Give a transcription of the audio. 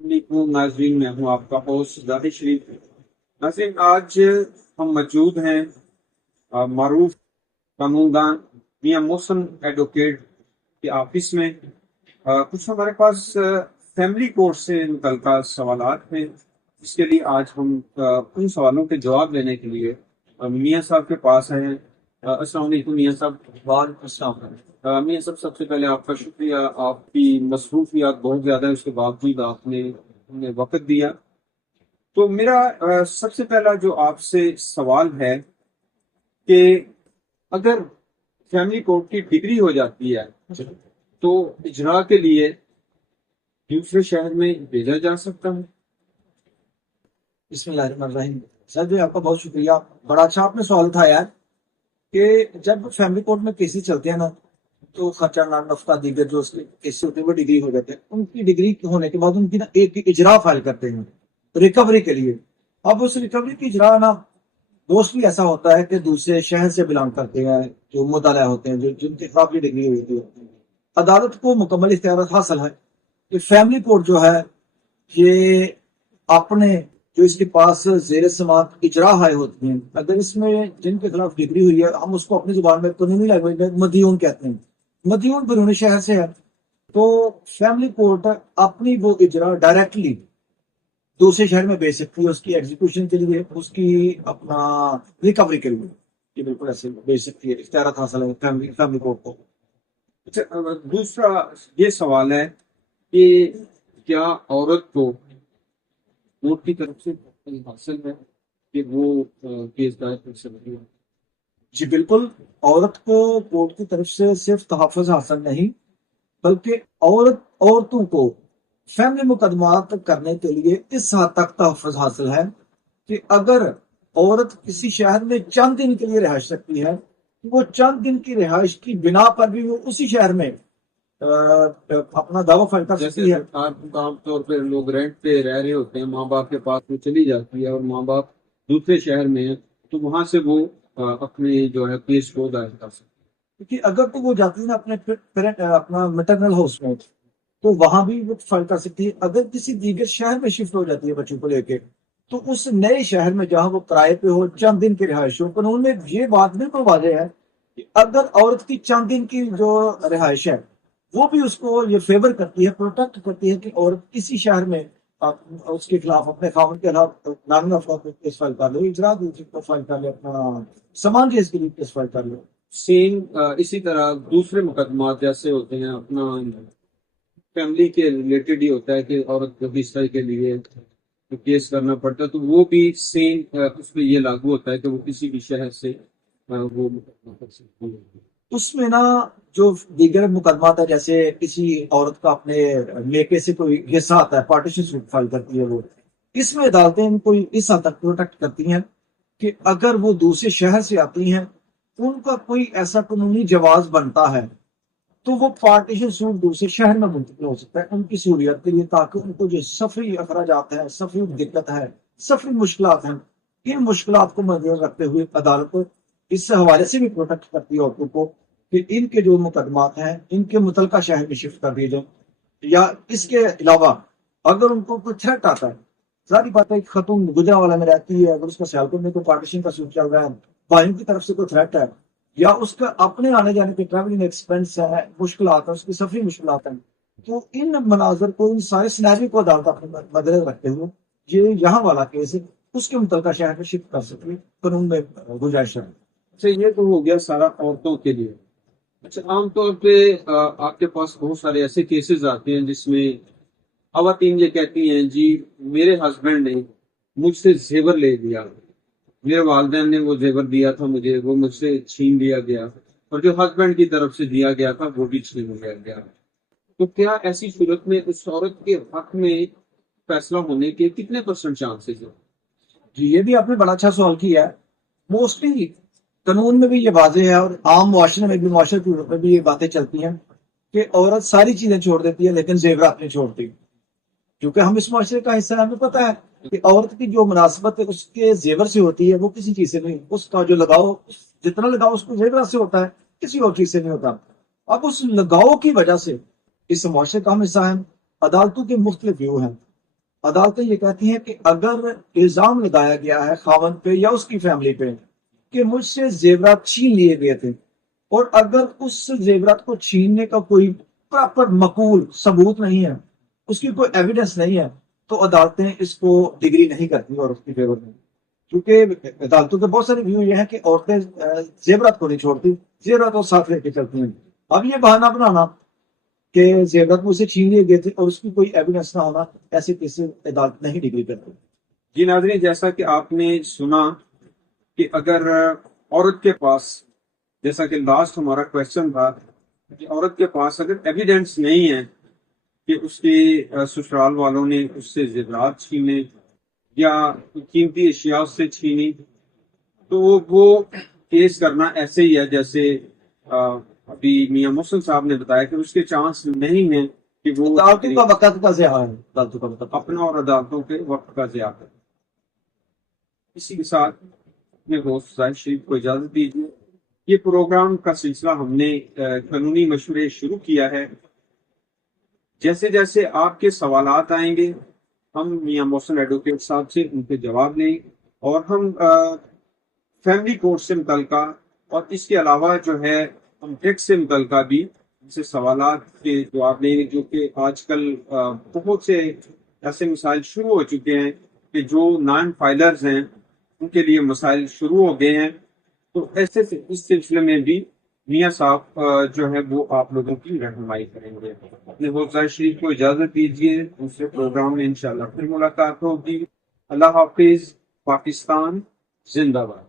علیکم ناظرین، میں ہوں آپ کا ہوسٹ ظاہر شریف۔ ناظرین، آج ہم موجود ہیں معروف قانون دان میاں محسن ایڈوکیٹ کے آفس میں۔ کچھ ہمارے پاس فیملی کورٹ سے متعلقہ سوالات ہیں، اس کے لیے آج ہم ان سوالوں کے جواب دینے کے لیے میاں صاحب کے پاس آئے ہیں۔ السلام علیکم میاں صاحب۔ وعلیکم السلام۔ میاں صاحب، سب سے پہلے آپ کا شکریہ، آپ کی مصروفیات بہت زیادہ ہے، اس کے باوجود آپ نے ہمیں وقت دیا۔ تو میرا سب سے پہلا جو آپ سے سوال ہے کہ اگر فیملی کورٹ کی ڈگری ہو جاتی ہے تو اجرا کے لیے دوسرے شہر میں بھیجا جا سکتا ہے؟ بسم اللہ الرحمن الرحیم۔ سر جی، آپ کا بہت شکریہ، بڑا اچھا آپ نے سوال اٹھایا ہے کہ جب فیملی کورٹ میں کیسز چلتے ہیں نا تو خرچہ نان نفقہ دیگر جو اس کے کیسز ہوتے ہیں وہ ڈگری ہو جاتے ہیں۔ ان کی ڈگری ہونے کے بعد ان کی نا ایک اجرا فائل کرتے ہیں ریکوری کے لیے۔ اب اس ریکوری کی اجرا نا موسٹلی ایسا ہوتا ہے کہ دوسرے شہر سے بلانگ کرتے ہیں جو مدعا ہوتے ہیں، جن کے خلاف یہ ڈگری ہوئی تھی۔ عدالت کو مکمل اختیارات حاصل ہے کہ فیملی کورٹ جو ہے یہ اپنے جو اس کے پاس زیر سماعت اجرا ہائے ہوتی ہیں، اگر اس میں جن کے خلاف ڈگری ہوئی ہے، ہم اس کو اپنی زبان میں قانونی لینگویج میں مدیون کہتے ہیں، مدیون بیرونی شہر سے ہے، تو فیملی کورٹ اپنی وہ اجرا ڈائریکٹلی دوسرے شہر میں بھیج سکتی ہے، اس کی ایگزیکیوشن کے لیے، اس کی اپنا ریکوری کے لیے یہ بالکل ایسے بھیج سکتی ہے، اختیارات حاصل ہے فیملی کورٹ کو۔ اچھا، دوسرا یہ سوال ہے کہ کیا عورت کو کورٹ کی طرف سے حاصل ہے کہ وہ کیس دائر کر سکتی ہے؟ جی بالکل، عورت کو کورٹ کی طرف سے صرف تحفظ حاصل نہیں بلکہ عورتوں کو فیملی مقدمات کرنے کے لیے اس حد تک تحفظ حاصل ہے کہ اگر عورت کسی شہر میں چند دن کے لیے رہائش رکھتی ہے، وہ چند دن کی رہائش کی بنا پر بھی وہ اسی شہر میں اپنا دعویٰ فائل کر جیسے سکتی ہے۔ عام طور پہ لوگ رینٹ پہ رہ رہے ہوتے ہیں، ماں باپ کے پاس وہ چلی جاتی ہے اور ماں باپ دوسرے شہر میں ہیں، تو وہاں سے وہ اپنے جو ہے کیس کو دائر کر سکتے ہیں۔ کیونکہ اگر تو وہ جاتی ہے نا اپنا میٹرنل ہاؤس میں، تو وہاں بھی وہ فائل کر سکتی ہے۔ اگر کسی دیگر شہر میں شفٹ ہو جاتی ہے بچوں کو لے کے، تو اس نئے شہر میں جہاں وہ کرائے پہ ہو، چند دن کی رہائش ہو، قانون میں یہ بات بالکل واضح ہے کہ اگر عورت کی چند دن کی جو رہائش ہے وہ بھی اس کو یہ فیور کرتی ہے، پروٹیکٹ کرتی ہے کہ عورت کسی شہر میں اس کے خلاف اپنے خاوند کے خلاف نان افراد کیس فائل کر لو، اجرا فائل کر لے، اپنا سامان کیس کے لیے کیس فائل کر لو۔ سیم اسی طرح دوسرے مقدمات جیسے ہوتے ہیں، اپنا فیملی کے ریلیٹڈ ہی ہوتا ہے کہ عورت کو اس طرح کے لیے کیس کرنا پڑتا ہے، تو وہ بھی سیم اس میں یہ لاگو ہوتا ہے کہ وہ کسی بھی شہر سے وہ مقدمہ کر سکتی ہے۔ اس میں نا جو دیگر مقدمات ہے، جیسے کسی عورت کا اپنے میکے سے کوئی حصہ آتا ہے، پارٹیشن سوٹ فائل کرتی ہے، وہ اس میں عدالتیں ان کو اس حد تک پروٹیکٹ کرتی ہیں کہ اگر وہ دوسرے شہر سے آتی ہیں، ان کا کوئی ایسا قانونی جواز بنتا ہے تو وہ پارٹیشن سوٹ دوسرے شہر میں منتقل ہو سکتا ہے ان کی سہولیت کے لیے، تاکہ ان کو جو سفری اخراجات ہیں، سفری دقت ہے، سفری مشکلات ہیں، ان مشکلات کو مد نظر رکھتے ہوئے عدالت اس حوالے سے بھی پروٹیکٹ کرتی ہے عورتوں کو کہ ان کے جو مقدمات ہیں ان کے متعلقہ شہر میں شفٹ کر دیے جائیں۔ یا اس کے علاوہ اگر ان کو کوئی تھریٹ آتا ہے، ظاہری بات ہے کہ خاتون گجرانوالہ میں رہتی ہے، اگر اس کا سیالکوٹ میں کوئی پارٹیشن کا سوٹ چل رہا ہے، بھائیوں کی طرف سے کوئی تھریٹ ہے، یا اس کا اپنے آنے جانے کے ٹریولنگ ایکسپینس ہے، مشکلات ہیں، اس کی سفری مشکلات ہیں، تو ان مناظر کو، ان سارے سینیریو کو عدالت اپنے مدنظر رکھتے ہوئے یہ یہاں والا کیس ہے اس کے متعلقہ شہر میں شفٹ کر سکتی ہے، قانون میں گنجائش ہے۔ اچھا، یہ تو ہو گیا سارا عورتوں کے لیے۔ اچھا، عام طور پہ آپ کے پاس بہت سارے ایسے کیسز آتے ہیں جس میں خواتین یہ کہتی ہیں جی میرے ہسبینڈ نے مجھ سے زیور لے لیا، میرے والدین نے وہ زیور دیا تھا مجھے، وہ مجھ سے چھین لیا گیا، اور جو ہسبینڈ کی طرف سے دیا گیا تھا وہ بھی چھین لیا گیا۔ تو کیا ایسی صورت میں اس عورت کے حق میں فیصلہ ہونے کے کتنے % چانسز ہیں؟ جی یہ بھی آپ نے بڑا اچھا سوال کیا ہے۔ موسٹلی قانون میں بھی یہ واضح ہے اور عام معاشرے میں بھی، معاشرے میں بھی یہ باتیں چلتی ہیں کہ عورت ساری چیزیں چھوڑ دیتی ہے لیکن زیورات نہیں چھوڑتی، کیونکہ ہم اس معاشرے کا حصہ ہیں، ہمیں پتہ ہے کہ عورت کی جو مناسبت ہے اس کے زیور سے ہوتی ہے، وہ کسی چیز سے نہیں، اس کا جو لگاؤ، جتنا لگاؤ اس کو زیورات سے ہوتا ہے، کسی اور چیز سے نہیں ہوتا۔ اب اس لگاؤ کی وجہ سے اس معاشرے کا ہم حصہ ہیں، عدالتوں کے مختلف ویو ہیں، عدالتیں یہ کہتی ہیں کہ اگر الزام لگایا گیا ہے خاوند پہ یا اس کی فیملی پہ کہ مجھ سے زیورات چھین لیے گئے تھے، اور اگر اس زیورات کو چھیننے کا کوئی پراپر مقبول ثبوت نہیں ہے، اس کی کوئی ایویڈنس نہیں ہے، تو عدالتیں اس کو ڈگری نہیں کرتی اور اس کی فیور میں، کیونکہ عدالتوں کے بہت سارے ویو یہ ہیں کہ عورتیں زیورات کو نہیں چھوڑتی، زیورات کو ساتھ لے کے چلتی ہیں۔ اب یہ بہانہ بنانا کہ زیورات مجھ سے چھین لیے گئے تھے اور اس کی کوئی ایویڈنس نہ ہونا، ایسے کیسے عدالت نہیں ڈگری کرتی۔ جی ناظرین، جیسا کہ آپ نے سنا کہ اگر عورت کے پاس، جیسا کہ لاسٹ ہمارا کوشچن تھا کہ عورت کے پاس اگر ایویڈنس نہیں ہے کہ اس کے سسرال والوں نے اس سے زیورات چھینے یا قیمتی اشیاء اس سے چھینی، تو وہ کیس کرنا ایسے ہی ہے جیسے ابھی میاں محسن صاحب نے بتایا کہ اس کے چانس نہیں ہیں کہ وہ عدالتوں کا وقت کا ضیاع ہے، عدالتوں کا وقت۔ اپنا اور عدالتوں کے وقت کا ضیاع کرے۔ اسی کے ساتھ اپنے دوست زاہد شریف کو اجازت دیجیے۔ یہ پروگرام کا سلسلہ ہم نے قانونی مشورے شروع کیا ہے۔ جیسے جیسے آپ کے سوالات آئیں گے ہم میاں محسن ایڈوکیٹ صاحب سے ان کے جواب لیں، اور ہم فیملی کورٹ سے متعلقہ اور اس کے علاوہ جو ہے ہم ٹیکس سے متعلقہ بھی ان سے سوالات کے جواب لیں گے، جو کہ آج کل بہت سے ایسے مسائل شروع ہو چکے ہیں کہ جو نان فائلرز ہیں ان کے لیے مسائل شروع ہو گئے ہیں، تو ایسے اس سلسلے میں بھی میاں صاحب جو ہے وہ آپ لوگوں کی رہنمائی کریں گے۔ اپنے حوصلہ شریف کو اجازت دیجیے، دوسرے پروگرام میں انشاءاللہ پھر ملاقات ہوگی۔ اللہ حافظ۔ پاکستان زندہ باد۔